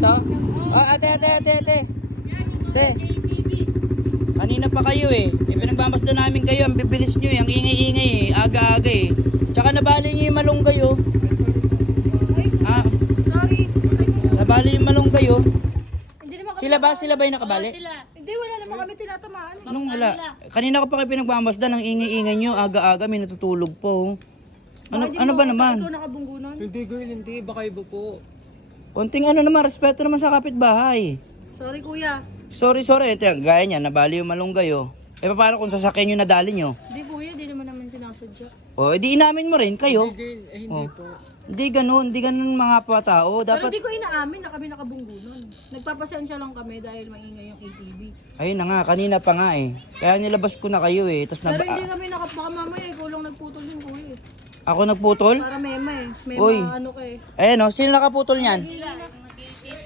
to? Ate. Ate. Kanina pa kayo eh. Pinagmamasdan namin kayo. Ang bibilis nyo eh. Ang ingay-ingay eh. Aga-aga eh. Tsaka nabali nyo yung malunggay oh. Sorry. Nabali yung malunggay oh. Hindi naman kami. Sila ba yung nakabali? Hindi, wala naman kami tinatamaan. Anong wala? Kanina ko pa kayo pinagmamasdan. Ang ingay-ingay nyo. Aga-aga. May natutulog po. Ano ba naman? Ikaw nakabunggo nun? Hindi girl, hindi. Baka iba po. Konting ano naman. Respeto naman sa kapitbahay. Sorry kuya. Sorry. Ito, gaya niya. Nabali yung malunggay oh. Paano kung sasakyan nyo nadali nyo? Hindi kuya, di naman namin sinasadya. O, edi inamin mo rin kayo. Girl, hindi po. Hindi ganun mga tao. Pero Dapat, di ko inaamin na kami nakabunggo nun. Nagpapasensya lang kami dahil maingay yung ATV. ayun na nga, kanina pa nga eh. Kaya nilabas ko na kayo eh. Tas Pero hindi kami baka mamaya ikaw lang nagputol din kuya eh. ako nagputol? Para mema eh. Mema Uy. ano ka eh. Ayun o, sino nakaputol niyan?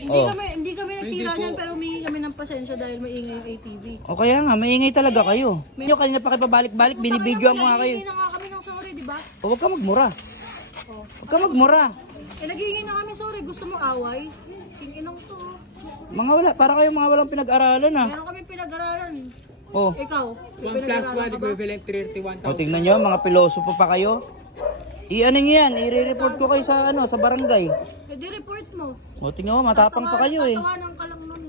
Oh. Hindi kami nagsira niyan pero humingi kami ng pasensya dahil maingay yung ATV. O kaya nga, maingay talaga kayo. Yung kanina pa kayo pabalik-balik, binibidyoan ko nga kayo. Naghihingi na nga kami ng sorry, di ba? O, huwag ka magmura. Oh. Huwag ka magmura. Naghihingi na kami sorry. Gusto mo away? Kinginang to. Para kayong mga walang pinag-aralan ah. Meron kami pinag-aralan. O, Ikaw? 1 plus 1 equivalent 31,000. o tingnan nyo, mga pilosopo pa kayo. I-ano nyo yan, i-report ko kayo sa barangay. Pwede report mo. O, tingnan mo, matapang pa kayo eh. Tatawanan ka lang nun.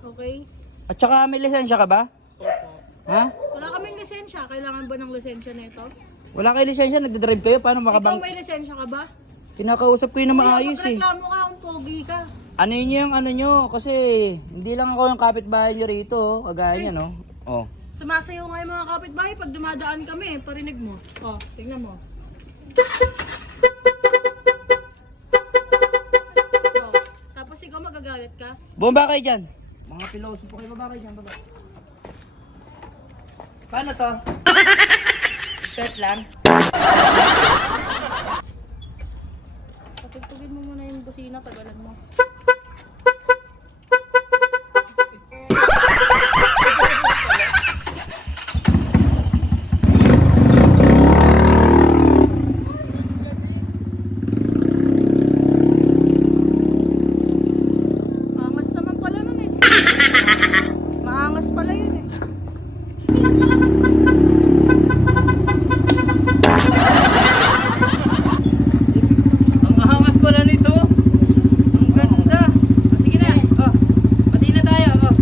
Okay? At saka may lisensya ka ba? Ha? Wala kaming lisensya. Kailangan ba ng lisensya nito? Wala kayo lisensya, nagdadrive kayo, paano Ikaw makabang... may lisensya ka ba? Kinakausap ko yun na maayos eh. Reklamo ka kung pogi ka. Ano yun yung ano nyo, kasi hindi lang ako yung kapitbahay nyo rito, oh. Kagaya niya, no? Oh. Sumasayaw nga yung mga kapitbahay pag dumadaan kami. Parinig mo. Oh, tingnan mo. Oh, tapos ikaw magagalit ka? Bumaba kayo dyan. Mga piloso po kayo, baba kayo dyan, baba. Paano to? Start lang. Patugtugin mo muna yung busina, tagalan mo. Maangas naman pala nun eh. Maangas pala yun eh. Ang ahangas pala nito. Ang ganda. Sige na. Oh. Pati na tayo. Oh.